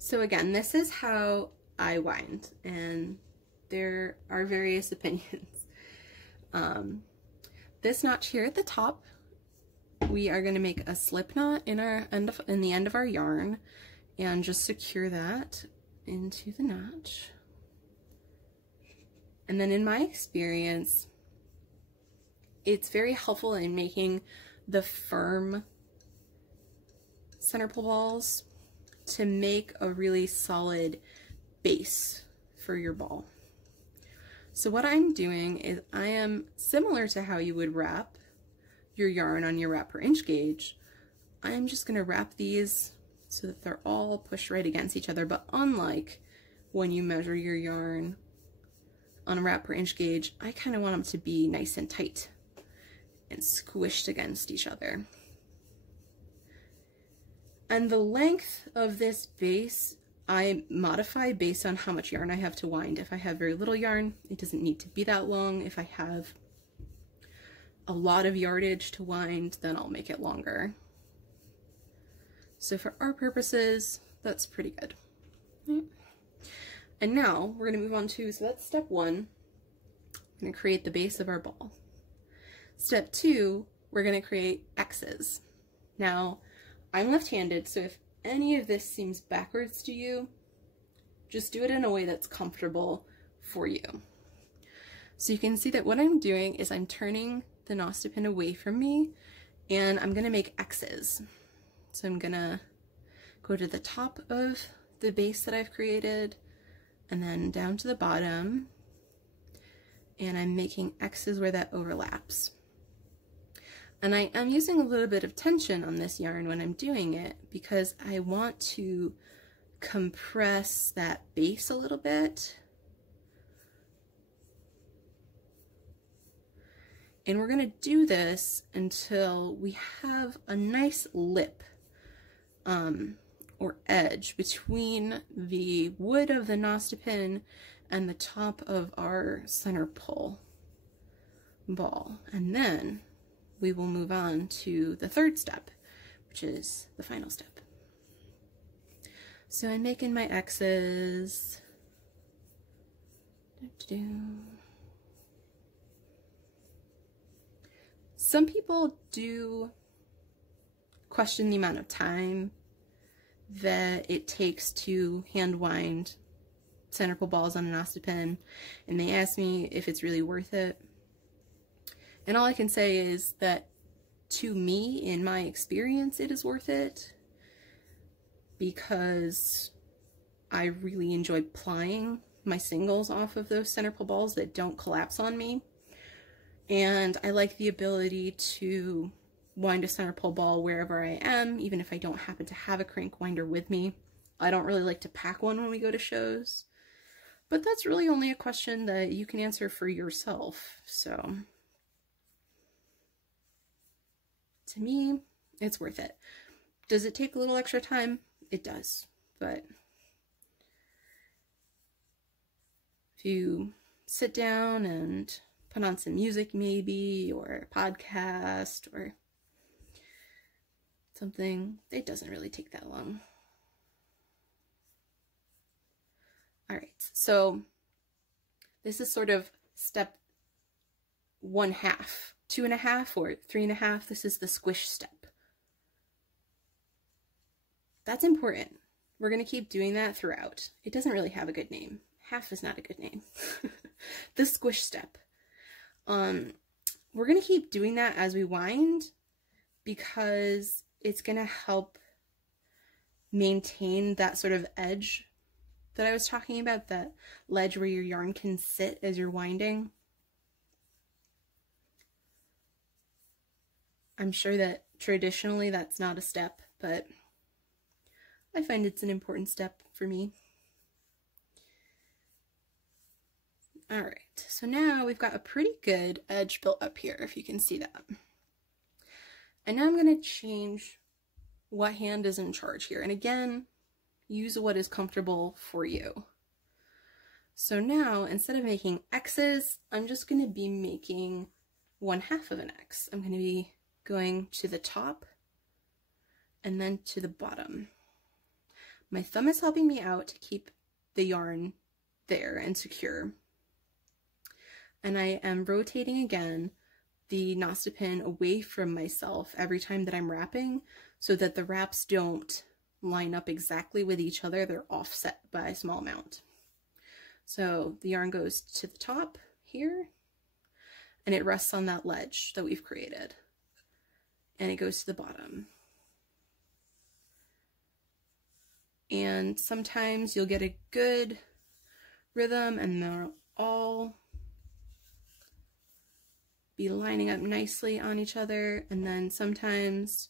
So again, this is how I wind, and there are various opinions. This notch here at the top, we are going to make a slip knot in the end of our yarn and just secure that into the notch. And then in my experience, it's very helpful in making the firm center pull balls to make a really solid base for your ball. So what I'm doing is I am similar to how you would wrap your yarn on your wrap per inch gauge. I'm just going to wrap these so that they're all pushed right against each other, but unlike when you measure your yarn on a wrap per inch gauge, I kind of want them to be nice and tight and squished against each other. And the length of this base I modify based on how much yarn I have to wind. If I have very little yarn, it doesn't need to be that long. If I have a lot of yardage to wind, then I'll make it longer. So for our purposes, that's pretty good. Right. And now we're going to move on to, so that's step 1. I'm going to create the base of our ball. Step 2, we're going to create X's. Now, I'm left-handed, so if any of this seems backwards to you, just do it in a way that's comfortable for you. So you can see that what I'm doing is I'm turning the nøstepinne away from me, and I'm going to make X's. So I'm going to go to the top of the base that I've created, and then down to the bottom, and I'm making X's where that overlaps. And I am using a little bit of tension on this yarn when I'm doing it because I want to compress that base a little bit. And we're going to do this until we have a nice lip or edge between the wood of the nøstepinne and the top of our center pull ball. And then we will move on to the third step, which is the final step. So I'm making my X's. Some people do question the amount of time that it takes to hand wind center pull balls on a nøstepinne, and they ask me if it's really worth it. And all I can say is that to me, in my experience, it is worth it because I really enjoyed plying my singles off of those center pull balls that don't collapse on me. And I like the ability to wind a center pull ball wherever I am, even if I don't happen to have a crank winder with me. I don't really like to pack one when we go to shows, but that's really only a question that you can answer for yourself. So to me, it's worth it. Does it take a little extra time? It does, but if you sit down and put on some music maybe, or a podcast or something, it doesn't really take that long. All right, so this is sort of step 1/2, 2.5 or 3.5. This is the squish step. That's important. We're going to keep doing that throughout. It doesn't really have a good name. Half is not a good name. The squish step. We're going to keep doing that as we wind because it's going to help maintain that sort of edge that I was talking about, that ledge where your yarn can sit as you're winding. I'm sure that traditionally that's not a step, but I find it's an important step for me. All right, so now we've got a pretty good edge built up here, if you can see that. And now I'm going to change what hand is in charge here. And again, use what is comfortable for you. So now, instead of making X's, I'm just going to be making 1/2 of an X. I'm going to be going to the top and then to the bottom. My thumb is helping me out to keep the yarn there and secure. And I am rotating again the nøstepinne away from myself every time that I'm wrapping so that the wraps don't line up exactly with each other. They're offset by a small amount. So the yarn goes to the top here and it rests on that ledge that we've created. And it goes to the bottom. And sometimes you'll get a good rhythm and they'll all be lining up nicely on each other, and then sometimes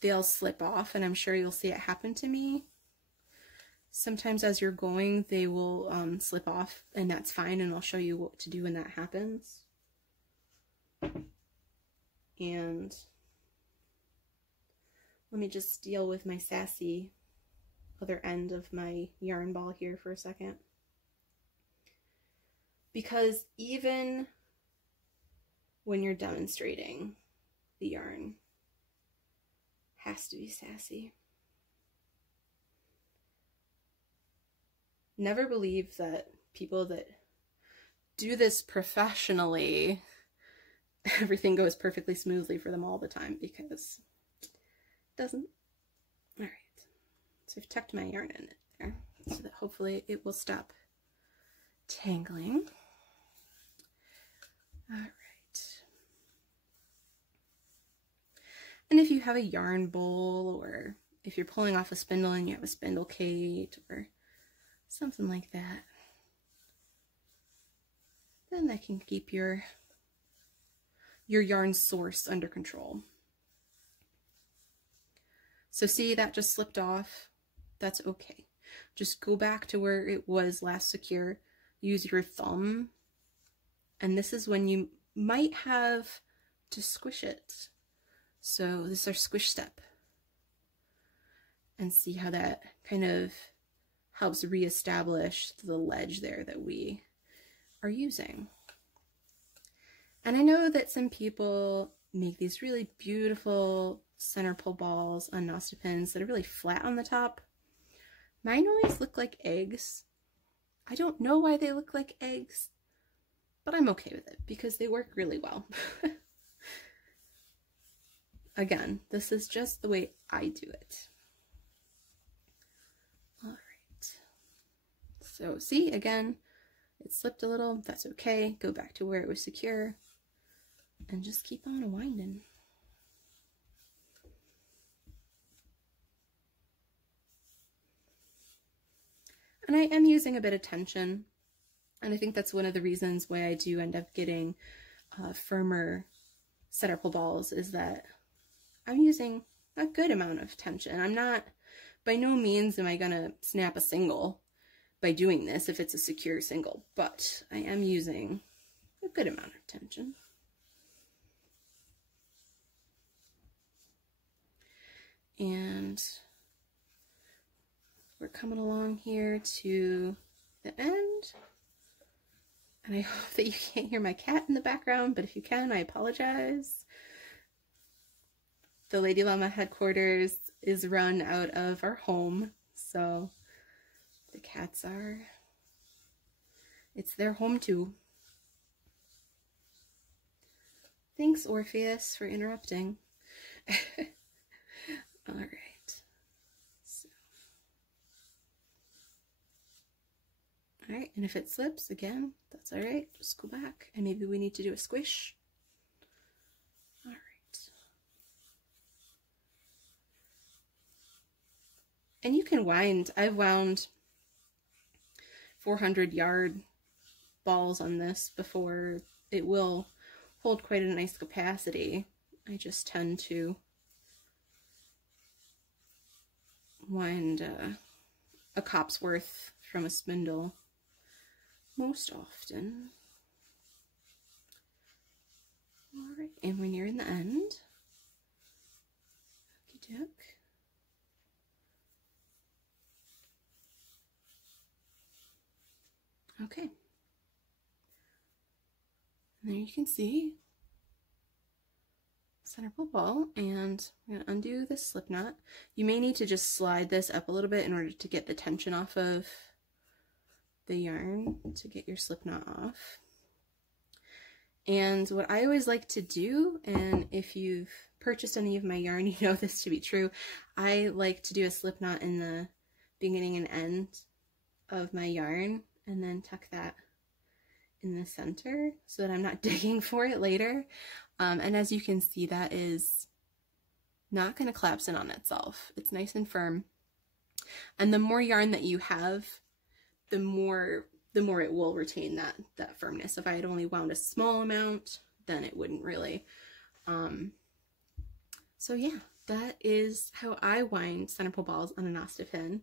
they'll slip off, and I'm sure you'll see it happen to me. Sometimes as you're going they will slip off, and that's fine, and I'll show you what to do when that happens. And let me just deal with my sassy other end of my yarn ball here for a second. Because even when you're demonstrating, the yarn has to be sassy. Never believe that people that do this professionally, everything goes perfectly smoothly for them all the time, because it doesn't. All right, so I've tucked my yarn in there so that hopefully it will stop tangling. All right. And if you have a yarn bowl, or if you're pulling off a spindle and you have a spindle kate or something like that, then that can keep your yarn source under control. So see, that just slipped off. That's okay. Just go back to where it was last secure. Use your thumb. And this is when you might have to squish it. So this is our squish step. And see how that kind of helps reestablish the ledge there that we are using. And I know that some people make these really beautiful center pull balls on nøstepinnes that are really flat on the top. Mine always look like eggs. I don't know why they look like eggs, but I'm okay with it because they work really well. Again, this is just the way I do it. All right. So see, again, it slipped a little. That's okay. Go back to where it was secure and just keep on winding. And I am using a bit of tension, and I think that's one of the reasons why I do end up getting firmer center pull balls, is that I'm using a good amount of tension. I'm not, by no means am I gonna snap a single by doing this if it's a secure single, but I am using a good amount of tension. And we're coming along here to the end. And I hope that you can't hear my cat in the background, but if you can, I apologize. The Lady Llama headquarters is run out of our home, so the cats are, it's their home too. Thanks, Orpheus, for interrupting. All right. All right, and if it slips, again, that's all right. Just go back, and maybe we need to do a squish. All right. And you can wind. I've wound 400-yard balls on this before. It will hold quite a nice capacity. I just tend to wind a cop's worth from a spindle most often. All right, and when you're in the end, okey-doke. Okay. And there you can see center pole ball, and I'm going to undo this slip knot. You may need to just slide this up a little bit in order to get the tension off of the yarn to get your slip knot off. And what I always like to do, and if you've purchased any of my yarn, you know this to be true, I like to do a slip knot in the beginning and end of my yarn and then tuck that in the center so that I'm not digging for it later. And as you can see, that is not going to collapse in on itself. It's nice and firm. And the more yarn that you have, the more it will retain that firmness. If I had only wound a small amount, then it wouldn't really. So yeah, that is how I wind center pole balls on a nostepin.